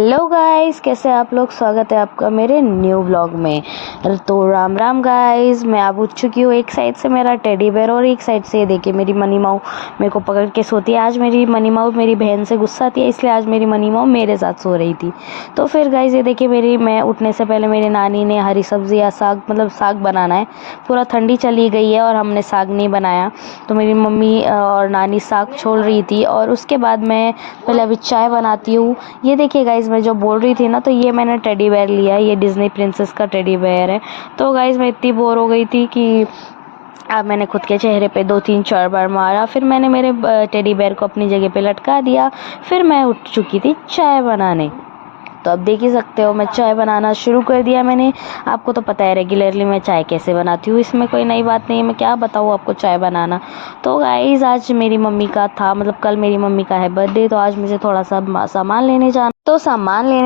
Hello guys, कैसे हैं आप लोग। स्वागत है आपका मेरे न्यू व्लॉग में। तो राम राम गाइस, मैं अब उठ चुकी हूँ। एक साइड से मेरा टेडी बेयर और एक साइड से ये देखिए मेरी मनी माऊ मेरे को पकड़ के सोती है। आज मेरी मनी माऊ मेरी बहन से गुस्सा आती है, इसलिए आज मेरी मनी माऊ मेरे साथ सो रही थी। तो फिर गाइस ये देखिए मैं उठने से पहले मेरी नानी ने हरी सब्जी या साग, मतलब साग बनाना है। पूरा ठंडी चली गई है और हमने साग नहीं बनाया, तो मेरी मम्मी और नानी साग छोड़ रही थी। और उसके बाद मैं पहले अभी चाय बनाती हूँ। ये देखिए गाइस, मैं जो बोल रही थी ना, तो ये मैंने टेडी बेयर लिया है। ये डिज्नी प्रिंसेस का टेडी बेयर है। तो गाइस मैं इतनी बोर हो गई थी कि अब मैंने खुद के चेहरे पे 2-3-4 बार मारा। फिर मैंने मेरे टेडी बेयर को अपनी जगह पे लटका दिया। फिर मैं उठ चुकी थी चाय बनाने। तो अब देख ही सकते हो मैं चाय बनाना शुरू कर दिया मैंने। आपको तो पता है रेगुलरली मैं चाय कैसे बनाती हूँ, इसमें कोई नई बात नहीं है। मैं क्या बताऊँ आपको चाय बनाना। तो गाइस आज मेरी मम्मी का था, मतलब कल मेरी मम्मी का है बर्थडे, तो आज मुझे थोड़ा सा सामान लेने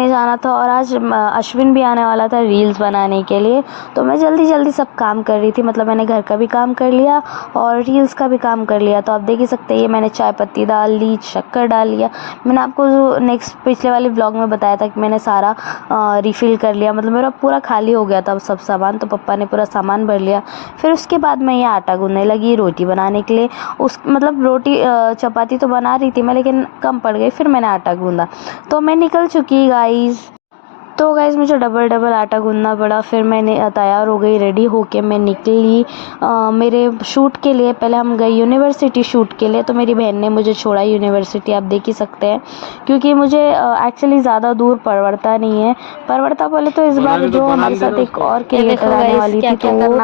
जाना था। और आज अश्विन भी आने वाला था रील्स बनाने के लिए। तो मैं जल्दी जल्दी सब काम कर रही थी, मतलब मैंने घर का भी काम कर लिया और रील्स का भी काम कर लिया। तो आप देख ही सकते हैं ये मैंने चाय पत्ती डाल ली, शक्कर डाल लिया। मैंने आपको पिछले वाले ब्लॉग में बताया था कि मैंने सारा रिफ़िल कर लिया, मतलब मेरा पूरा खाली हो गया था सब सामान। तो पापा ने पूरा सामान भर लिया। फिर उसके बाद मैं ये आटा गूंदने लगी रोटी बनाने के लिए। रोटी चपाती तो बना रही थी मैं, लेकिन कम पड़ गई। फिर मैंने आटा गूंदा तो मैं निकल चुकी गाइस। तो गाइज़ मुझे डबल आटा गूंदना पड़ा। फिर मैंने तैयार हो गई, रेडी होके मैं निकली मेरे शूट के लिए। पहले हम गए यूनिवर्सिटी शूट के लिए, तो मेरी बहन ने मुझे छोड़ा यूनिवर्सिटी, आप देख ही सकते हैं। क्योंकि मुझे एक्चुअली ज़्यादा दूर परवड़ता नहीं है। परवड़ता बोले तो इस बार जो हमारे साथ एक और क्रिएटर आने वाली थी, तो वो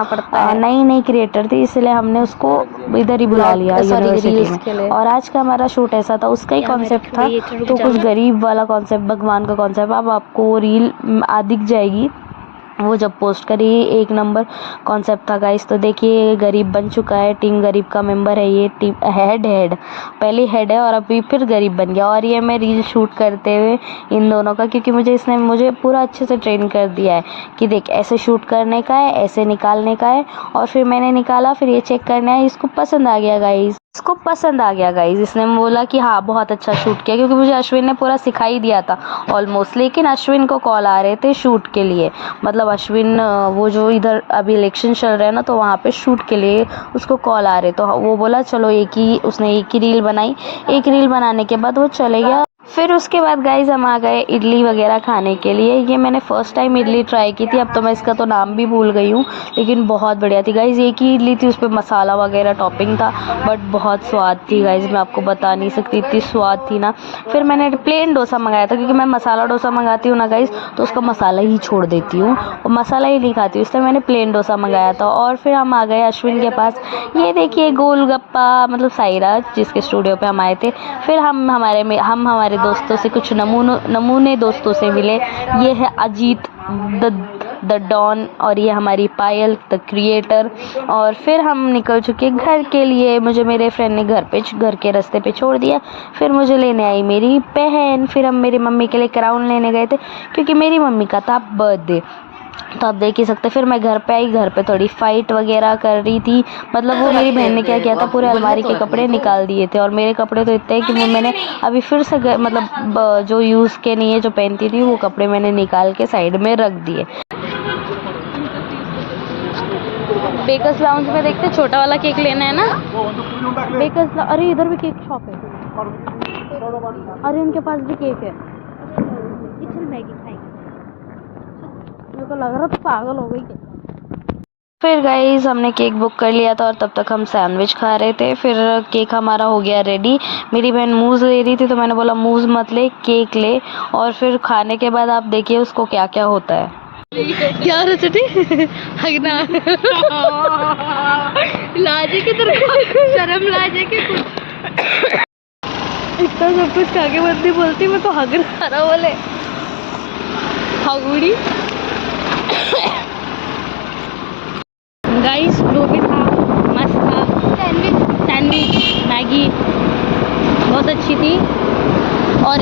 नई क्रिएटर थी, इसलिए हमने उसको इधर ही बुला लिया यूनिवर्सिटी में। और आज का हमारा शूट ऐसा था, उसका ही कॉन्सेप्ट था, तो कुछ गरीब वाला कॉन्सेप्ट, भगवान का कॉन्सेप्ट। अब आपको रील दिख जाएगी, वो जब पोस्ट करी। एक नंबर कॉन्सेप्ट था गाइस। तो देखिए गरीब बन चुका है, टीम गरीब का मेंबर है ये। टीम हेड पहली हेड है और अभी फिर गरीब बन गया। और ये मैं रील शूट करते हुए इन दोनों का, क्योंकि इसने मुझे पूरा अच्छे से ट्रेन कर दिया है कि देख ऐसे शूट करने का है, ऐसे निकालने का है। और फिर मैंने निकाला, फिर ये चेक करना है। इसको पसंद आ गया गाइस। इसने बोला कि हाँ बहुत अच्छा शूट किया, क्योंकि मुझे अश्विन ने पूरा सिखा ही दिया था ऑलमोस्ट। लेकिन अश्विन को कॉल आ रहे थे शूट के लिए, मतलब अश्विन वो जो इधर अभी इलेक्शन चल रहा है ना, तो वहाँ पे शूट के लिए उसको कॉल आ रहे। तो वो बोला चलो उसने एक ही रील बनाई। एक रील बनाने के बाद वो चले गया। फिर उसके बाद गाइज हम आ गए इडली वगैरह खाने के लिए। ये मैंने फ़र्स्ट टाइम इडली ट्राई की थी, अब तो मैं इसका तो नाम भी भूल गई हूँ, लेकिन बहुत बढ़िया थी गाइज। एक ही इडली थी, उस पर मसाला वगैरह टॉपिंग था, बट बहुत स्वाद थी गाइज। मैं आपको बता नहीं सकती, इतनी स्वाद थी ना। फिर मैंने प्लेन डोसा मंगाया था, क्योंकि मैं मसाला डोसा मंगाती हूँ ना गाइज, तो उसका मसाला ही छोड़ देती हूँ और मसाला ही नहीं खाती हूँ, इसलिए मैंने प्लेन डोसा मंगाया था। और फिर हम आ गए अश्विन के पास। ये देखिए गोलगप्पा, मतलब सायरा जिसके स्टूडियो पे हम आए थे। फिर हम हमारे दोस्तों से कुछ नमूने दोस्तों से मिले। ये है अजीत द डॉन, और ये हमारी पायल द क्रिएटर। और फिर हम निकल चुके घर के लिए। मुझे मेरे फ्रेंड ने घर के रास्ते पे छोड़ दिया। फिर मुझे लेने आई मेरी बहन। फिर हम मेरी मम्मी के लिए क्राउन लेने गए थे, क्योंकि मेरी मम्मी का था बर्थडे। तो आप देख ही सकते। फिर मैं घर पे आई, घर पे थोड़ी फाइट वगैरह कर रही थी। मतलब वो मेरी बहन ने क्या किया था, पूरे अलमारी के कपड़े निकाल दिए थे। और मेरे कपड़े तो इतने हैं कि मैंने अभी फिर से जो यूज़ के नहीं है, जो पहनती थी, वो कपड़े मैंने निकाल के साइड में रख दिए। बेकर्स लाउंज में देखते, छोटा वाला केक लेना है ना। अरे इधर भी केक शॉप है, अरे इनके पास भी केक है। मेरे को लग रहा था पागल हो गई क्या। फिर गाइस हमने केक बुक कर लिया था, और तब तक हम सैंडविच खा रहे थे। फिर केक हमारा हो गया रेडी। मेरी बहन मूज़ ले रही थी, तो मैंने बोला मूज़ मत ले, केक ले। और फिर खाने के बाद आप देखिए उसको क्या क्या होता है। क्या रचटी हगना लाजे के तेरे को शर्म लाजे के इतना सब कुछ खा के बंदी बोलती मैं तो हग रहा बोले हगुड़ी। गाइस जो भी था मस्त था। सैंडविच मैगी बहुत अच्छी थी। और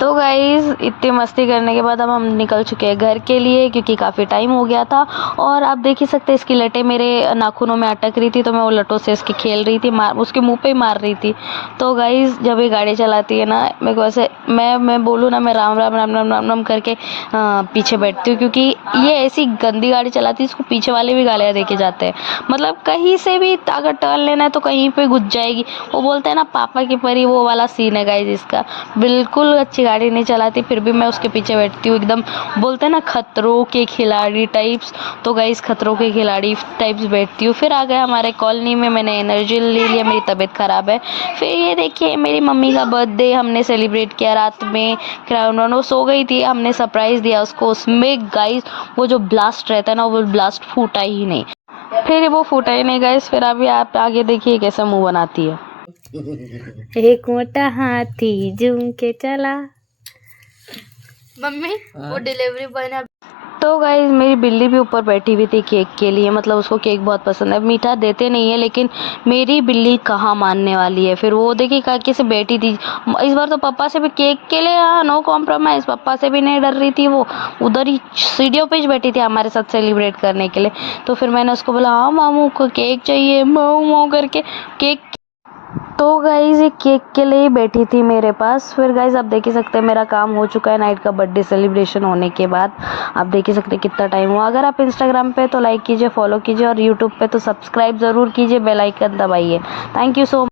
तो गाइज़ इतनी मस्ती करने के बाद अब हम निकल चुके हैं घर के लिए, क्योंकि काफ़ी टाइम हो गया था। और आप देख ही सकते हैं इसकी लटें मेरे नाखूनों में अटक रही थी, तो मैं वो लटों से इसकी खेल रही थी, उसके मुंह पे ही मार रही थी। तो गाइज़ जब ये गाड़ी चलाती है ना, मेरे को ऐसे मैं बोलूँ ना, मैं राम राम राम राम राम राम करके पीछे बैठती हूँ, क्योंकि ये ऐसी गंदी गाड़ी चलाती है, इसको पीछे वाले भी गालियाँ दे के जाते हैं। मतलब कहीं से भी अगर टर्न लेना है तो कहीं पे घुस जाएगी। वो बोलते हैं ना पापा की परी, वो वाला सीन है गाइज़ इसका। बिल्कुल अच्छी गाड़ी नहीं चलाती, फिर भी मैं उसके पीछे बैठती हूँ। एकदम बोलते हैं ना खतरों के खिलाड़ी टाइप्स, तो गाइस खतरों के खिलाड़ी टाइप्स बैठती हूँ। फिर आ गए हमारे कॉलोनी में, मैंने एनर्जी ले लिया, मेरी तबीयत ख़राब है। फिर ये देखिए मेरी मम्मी का बर्थडे हमने सेलिब्रेट किया रात में। क्राउन वो सो गई थी, हमने सरप्राइज़ दिया उसको। उसमें गाइस वो जो ब्लास्ट रहता है ना, वो ब्लास्ट फूटा ही नहीं। फिर वो फूटा ही नहीं गाइस। फिर अभी आप आगे देखिए कैसा मुंह बनाती है। एक मोटा हाथी झूम के चला। मम्मी वो डिलीवरी बॉय ने तो गाइज मेरी बिल्ली भी ऊपर बैठी हुई थी केक के लिए, मतलब उसको केक बहुत पसंद है। मीठा देते नहीं है, लेकिन मेरी बिल्ली कहाँ मानने वाली है। फिर वो देखिए काके से बैठी थी। इस बार तो पापा से भी केक के लिए नो कॉम्प्रोमाइज़, पापा से भी नहीं डर रही थी। वो उधर ही सीढ़ियों पे ही बैठी थी हमारे साथ सेलिब्रेट करने के लिए। तो फिर मैंने उसको बोला हाँ मामू को केक चाहिए, माऊ माऊ करके केक। तो गाइज़ ये केक के लिए ही बैठी थी मेरे पास। फिर गाइज़ आप देख ही सकते हैं मेरा काम हो चुका है नाइट का बर्थडे सेलिब्रेशन होने के बाद। आप देख ही सकते हैं कितना टाइम हुआ। अगर आप इंस्टाग्राम पे तो लाइक कीजिए, फॉलो कीजिए, और यूट्यूब पे तो सब्सक्राइब ज़रूर कीजिए, बेल आइकन दबाइए। Thank you so